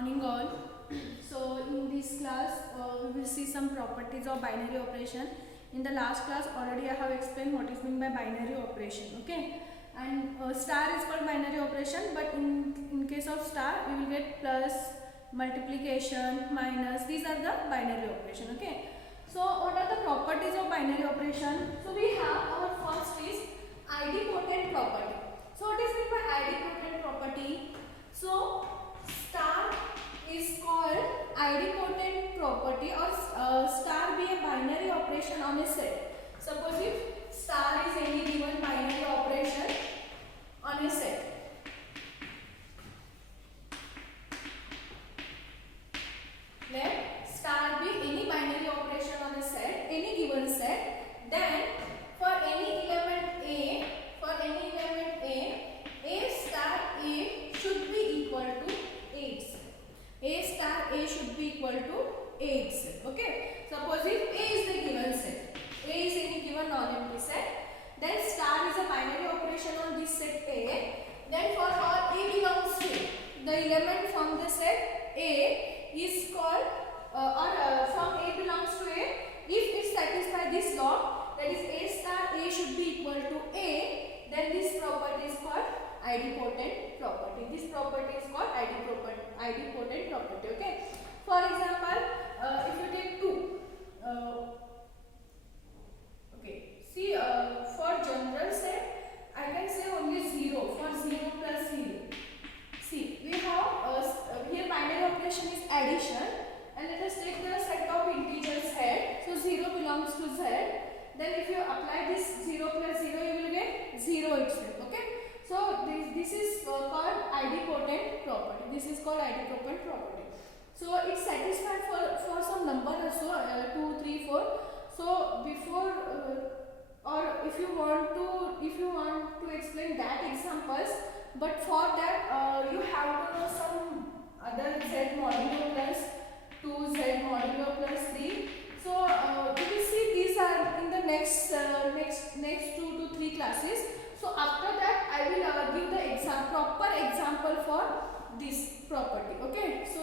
morning all. So in this class we will see some properties of binary operation. In the last class already I have explained what is meant by binary operation, okay, and star is called binary operation, but in case of star we will get plus, multiplication, minus. These are the binary operation, okay. So what are the properties of binary operation? So we have our first is idempotent property. So what is meant by idempotent property? So star is called idempotent property, or star be a binary operation on a set. Suppose if star is any given binary operation on a set. Let star be any binary operation on a set, any given set. Then for any element A, A star A should be equal to 8. A star A should be equal to 8. Okay. Suppose if A is the given set, A is any given non-empty set, then star is a binary operation on this set A. Then for all A belongs to A, the element from the set A is called from A belongs to A. If it satisfies this law, that is A star A should be equal to A, then this property is called idempotent property. This property is called idempotent property. Okay. For example, if you take 2, okay. See, for general set, I can say only 0 for 0 plus 0. See, we have here binary operation is addition, and let us take the set of integers head. So 0 belongs to z. Then if you apply this 0 plus 0, you will get 0 itself. Okay. So this is called idempotent property. This is called idempotent property. So it satisfied for some number also 2, 3, 4. So before or if you want to explain that examples, but for that you have to know some other z modulo plus 2, z modulo plus 3. So you will see these are in the next 2 to 3 classes. So after that I will give the proper example for this property. Okay. So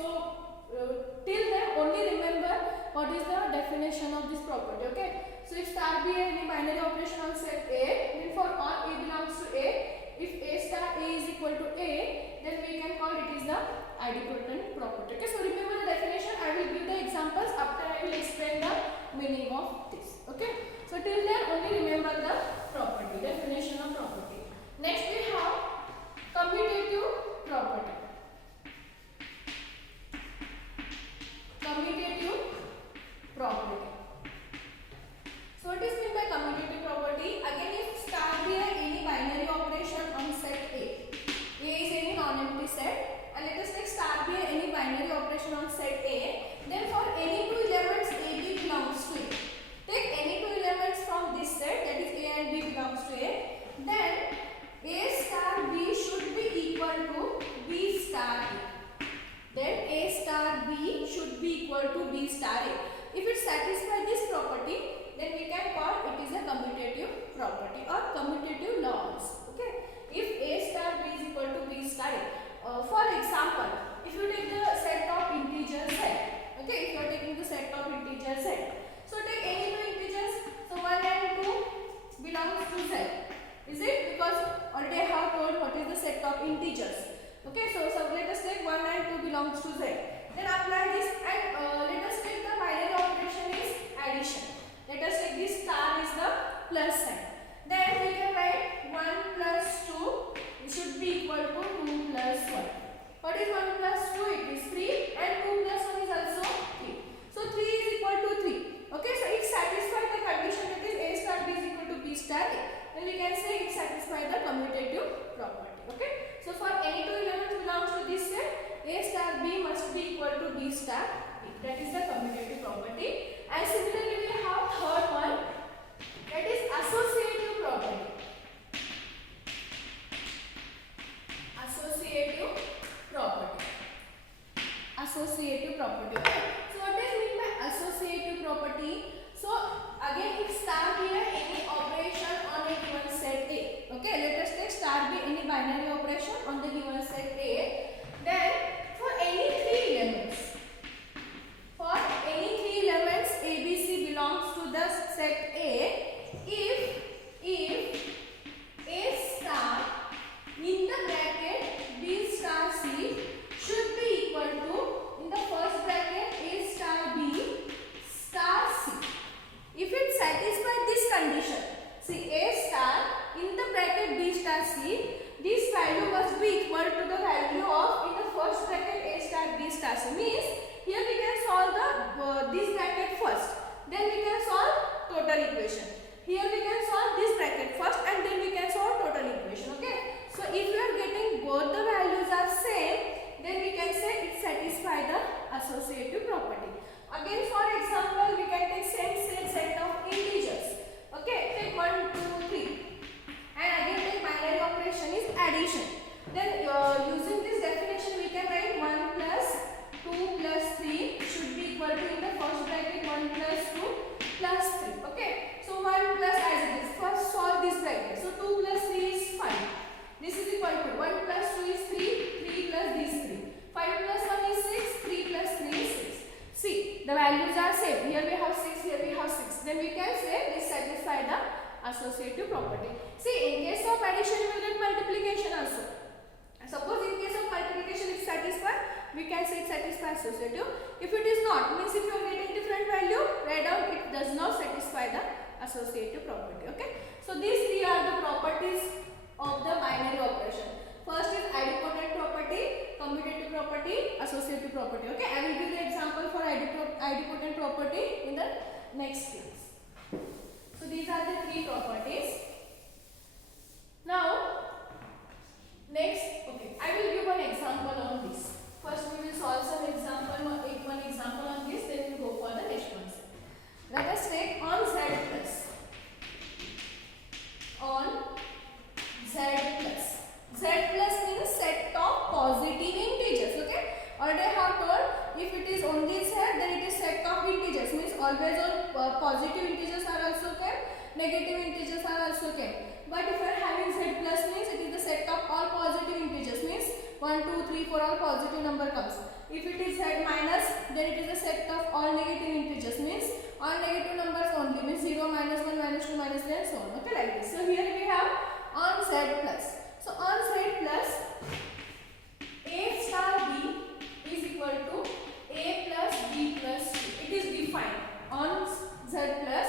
till then only remember what is the definition of this property. Okay. So if star be any binary operation on set A, then for all A belongs to A, if A star A is equal to A, then we can call it is the idempotent property. Okay. So remember the definition. I will give the examples after I will explain the meaning of this. Okay. So till then only remember the property, definition of property. Next we have commutative property. Commutative property. So what is meant by commutative property? Again, if star be any binary operation on set A is any non-empty set, and let us take star be any binary operation on set A, then for any two elements A, B belongs to A. Take any two elements from this set, that is A and B belongs to A, then A star B should be equal to B star A. Then A star B should be equal to B star A. If it satisfies this property, then we can call it is a commutative property or commutative laws. Okay. If A star B is equal to B star A. For example, if you take the set of integers z, okay, if you are taking the set of integers z, so take any two integers. So 1 and 2 belongs to z. Is it? Because already I have told what is the set of integers. Okay, so let us take 1 and 2 belongs to z. Then apply this, and let us take the binary operation is addition. Let us take this star is the plus sign. Then we can write 1 plus 2 should be equal to 2 plus 1. What is 1 plus 2? It is 3, and 2 plus 1 is also 3. So 3 is equal to 3. Okay, so it satisfies the condition that is A star B is equal to B star A. Then we can say it satisfies the commutative property. Okay, so for any two elements belongs to this set, A star B must be equal to B star B. That is the commutative property. And similarly we have third one, that is associative property. Associative property. Associative property. Okay. So what is meant by associative property? So again, if star be any operation on a given set A. Okay, let us take star be any binary operation on the given set A. Then for any three equal to the value of in the first bracket a star b star c. Means here we can solve the this bracket first, then we can solve total equation. Here we can solve this bracket first and then we can solve total equation. Okay, so if we are getting both the values are same, then we can say it satisfies the associative property. Again, for example, we can take same set of integers. Okay, take 1, 2, 3, and again take binary operation is addition. Then using this definition we can write 1 plus 2 plus 3 should be equal to in the first bracket 1 plus 2 plus 3. Okay, so 1 plus as it is. First solve this bracket. So 2 plus 3 is 5. This is equal to 1 plus 2 is 3, 3 plus these 3. 5 plus 1 is 6, 3 plus 3 is 6. See, the values are same. Here we have 6, here we have 6. Then we can say this satisfies the associative property. See, in case of addition we will get multiplication also. Suppose in case of multiplication it satisfies, we can say it satisfies associative. If it is not, means if you are getting different value, write down it does not satisfy the associative property. Okay, so these three are the properties of the binary operation. First is idempotent property, commutative property, associative property. Okay, I will give the example for idempotent property in the next class. So these are the three properties. Now next, okay, I will give one example on this. First we will solve some example, one example on this, then we will go for the next one. Let us take on z plus. On z plus. Z plus means set of positive integers. Okay, already I have told if it is only z, then it is set of integers. Means always all positive integers are also kept, negative integers are also kept. But if you are having z plus means it is the set of all positive integers. Means 1, 2, 3, 4 all positive number comes. If it is z minus, then it is the set of all negative integers. Means all negative numbers only. Means 0, minus 1, minus 2, minus 3 and so on. Okay, like this. So here we have on z plus. So on z plus, a star b is equal to a plus b plus 2. It is defined. On z plus,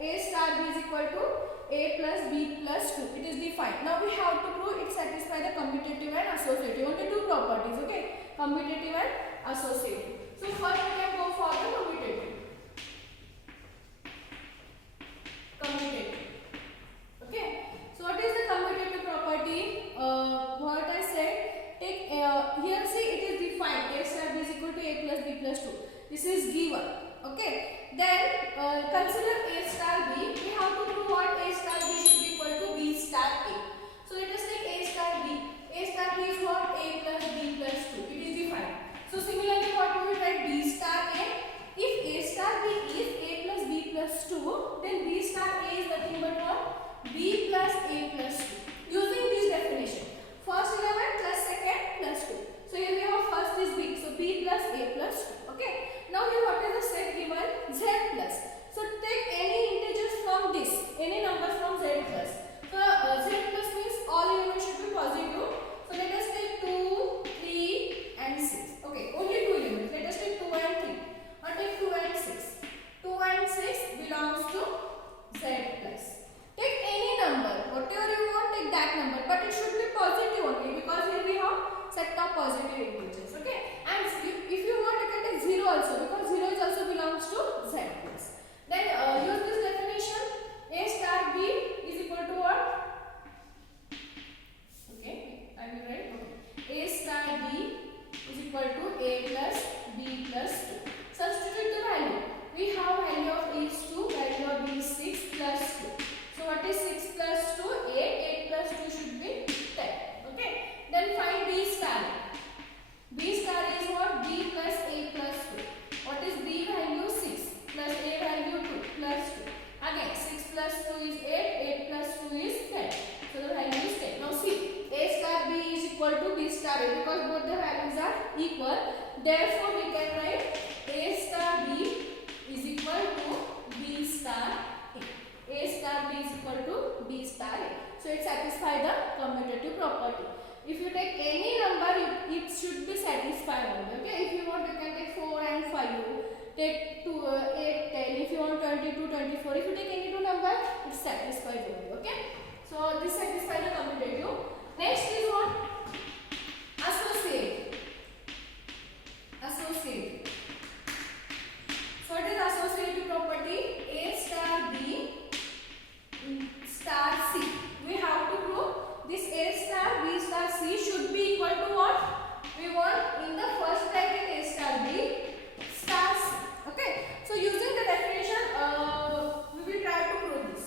a star b is equal to a plus b plus 2. It is defined. Now we have to prove it satisfies the commutative and associative. Only two properties. Okay, commutative and associative. So first we can go for the commutative. Okay. So what is the commutative property? What I said, take here see it is defined a star b is equal to a plus b plus 2. This is given. Okay. Then consider a star b. We have to prove what a star b should be equal to b star a. So let us take a star b. A star b is what? A plus b plus 2. It is defined. So similarly, what we will write b star a. If a star b is a plus b plus 2, then b star a is nothing but what? B plus a plus 2. Using this definition, first element plus second plus 2. So here we have first is b. So b plus a plus 2. Okay. Now here what is the set given? Z plus. So take any integers from this, any numbers from z plus. So z plus means all elements should be positive. So let us take 2, 3 and 6. Okay, only two elements. Let us take 2 and 3. Or take 2 and 6. 2 and 6 belongs to z plus. Take any number, whatever you want, take that number, but it should be positive only because here we have set of positive integers. Okay, and if you want, you can take 0 also because 0 is also belongs to z plus. Then use this definition. A star b is equal to what? Okay, I will write. Okay. A star b is equal to a plus b plus 2. Substitute the value. We have value of a is 2, value of b is 6 plus 2. So what is 6 plus 2? 8 plus 2 should be 10. Okay. Then find b star. B star is what? B plus a plus 2. What is b value? 6 plus a value 2 plus 2. Again 6 plus 2 is 8, 8 plus 2 is 10. So the value is 10. Now see, a star b is equal to b star a because both the values are equal. Therefore we can write a star b is equal to b star a. A star b is equal to b star a. So it satisfies the commutative property. If you take any number, it should be satisfied only. Okay. If you want, you can take 4 and 5. Take 2, 8, 10. If you want 22, 24. If you take any two number, it satisfies only. Okay. So this satisfies the commutative. Next is what? associate. Associate. So what is associative property? A star B star C. We have to prove this A star B star C should be equal to what? We want in the first bracket A star B star C. Okay. So using the definition, we will try to prove this.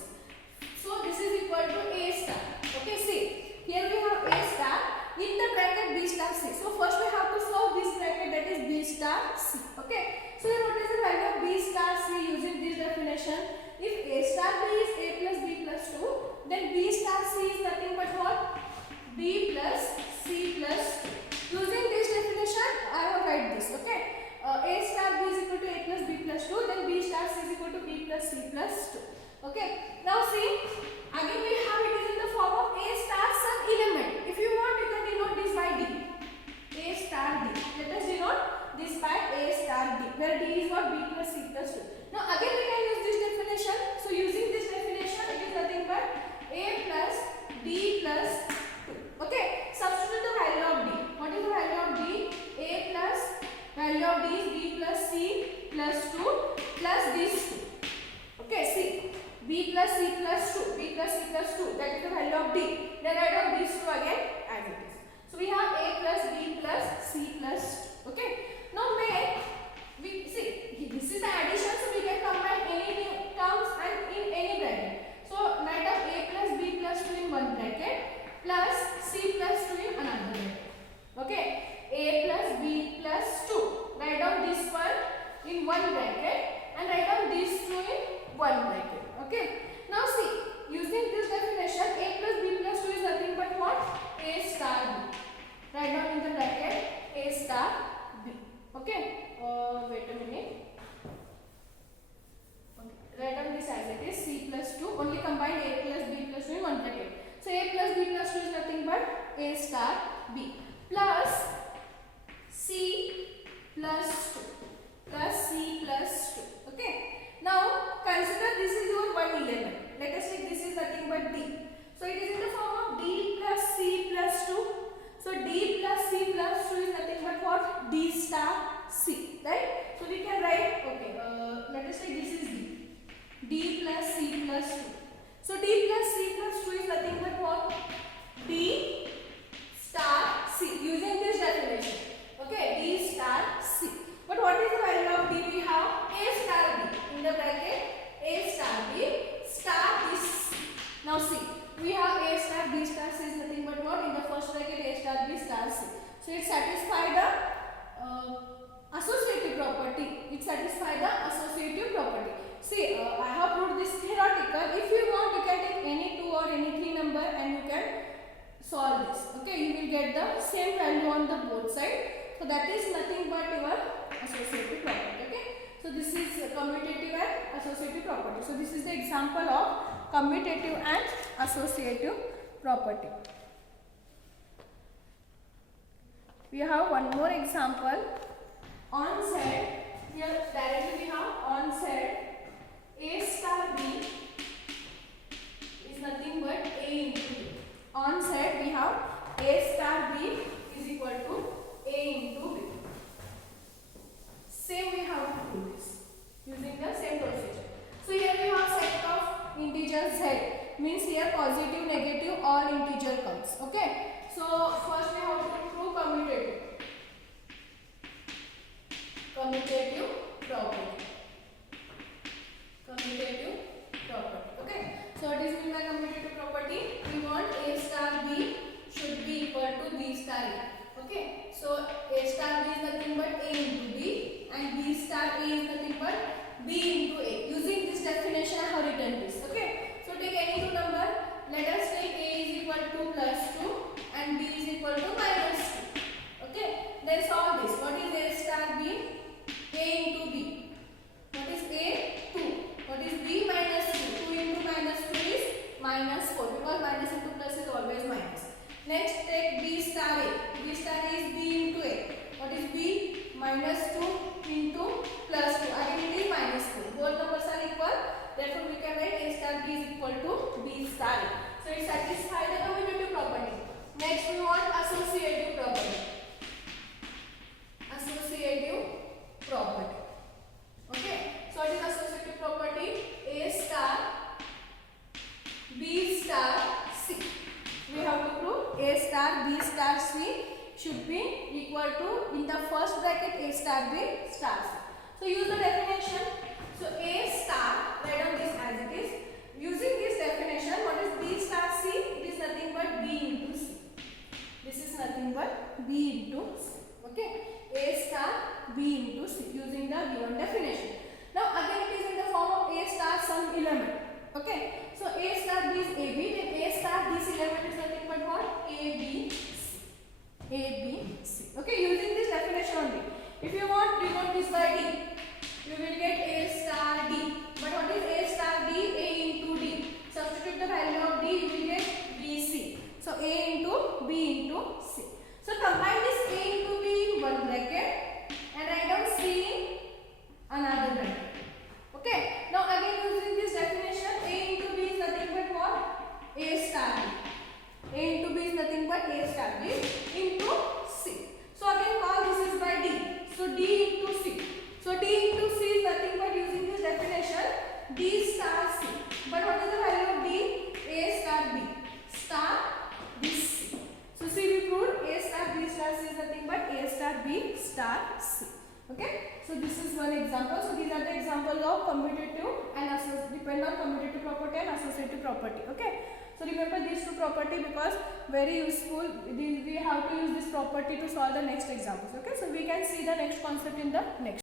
So this is equal to A star. Okay. See, here we have A star in the bracket B star C. So first we have to solve this bracket, that is B star C. Okay. So then what is the value of B star C using this definition? If A star B is A plus B plus 2, then B star C is nothing but what? B plus C plus 2. Using this definition, I have write this. Okay. A star B is equal to A plus B plus 2, then B star C is equal to B plus C plus 2. Okay. Now see, again we have it is in the form of A star some element. If you want, you can denote this by D. A star D. Let us denote this by A star D, where D is what? B plus C plus 2. Now again we can use this definition. So using this definition, it is nothing but A plus D plus 2. Okay. Substitute the value of D. What is the value of D? A plus value of D is B plus C plus 2 plus this 2. Okay. See, B plus C plus 2. B plus C plus 2. That is the value of D. Then write down these 2 again as it is. So we have A plus B plus C plus 2. Okay. Now we see this is the addition, so we can combine any terms and in any bracket. So write down A plus B plus 2 in one bracket plus C plus 2 in another bracket. Okay. A plus B plus 2. Write down this one in one bracket and write down these 2 in one bracket. Okay. Now see, using this definition, A plus B plus 2 is nothing but what? A star B. Write down in the bracket A star B. Okay. Wait a minute. Okay. Write down this as it is. C plus 2. Only combine A plus B plus 2 in one bracket. So A plus B plus 2 is nothing but A star B plus C plus 2 plus C plus 2. Okay. Now consider this is your one element. Let us take this is nothing but D. So it is in the form of D plus C plus 2. So D plus C plus 2 is nothing but what? D star C. Right? So we can write, okay, let us say this is D. D plus C plus 2. So D plus C plus 2 is nothing but what? D star C. Using this definition. Okay, D star C. But what is the value of D? We have A star B. In the bracket, A star B star this C. Now see, we have A star B star C is nothing but what? In the first bracket, A star B star C. So it satisfies the associative property. It satisfies the associative property. See, I have proved this theoretical. If you want, you can take any 2 or any 3 number and you can solve this. Okay, you will get the same value on the both sides. So that is nothing but your associative property. Okay, so this is commutative and associative property. So this is the example of commutative and associative property. We have one more example. On set, here directly we have on set A star B is nothing but A into B. On set we have A star B is equal to A into B. Same we have to do this using the same procedure. So here we have set of integers Z, means here positive, negative or integer comes. Okay. So first we have to prove commutative. Commutative property. Commutative property. Okay. So what is meant by commutative property? We want A star B should be equal to B star A. Okay. So A star B is nothing but A into B and B star A is nothing but B into A. Using this definition I have written this. Okay. So take any 2 number. Let us take A is equal to plus 2 and B is equal to minus 2. Okay. Then solve this. What is A star B? A into B. What is A? 2. What is B? Minus 2. 2 into minus 2 is minus 4, because minus into plus is always minus. Next take B star A. B star A is B into A. What is B? Minus 2 into plus 2. Again it is minus 2. Both numbers are equal. Therefore we can write A star B is equal to B star A. So it satisfies the commutative property. Next we want associative property. star B star C. So use the definition. So A star, write down this as it is. Using this definition, what is B star C? It is nothing but B into C. This is nothing but B into C. Okay. A star B into C using the given definition. Now again it is in the form of A star some element. Okay. So A star B is AB, then A star this element is nothing but what? A B C. A B C. Okay. Using this definition only. If you want to denote this by D, you will get A star D. But what is A star D? A into D. Substitute the value of D, you will get BC. So A into B into C. So combine this A into B in one bracket and write down C in another bracket. Okay. Now again using this definition, A into B is nothing but what? A star B. A into B is nothing but A star B into C. So again call this is by D. So D into C. So D into C is nothing but using this definition D star C. But what is the value of D? A star B. Star this C. So see we proved A star B star C is nothing but A star B star C. Okay. So this is one example. So these are the examples of commutative and depend on commutative property and associative property. Okay. So remember these two property because very useful. We have to use this property to solve the next examples. Okay. So we can see the next concept in the next.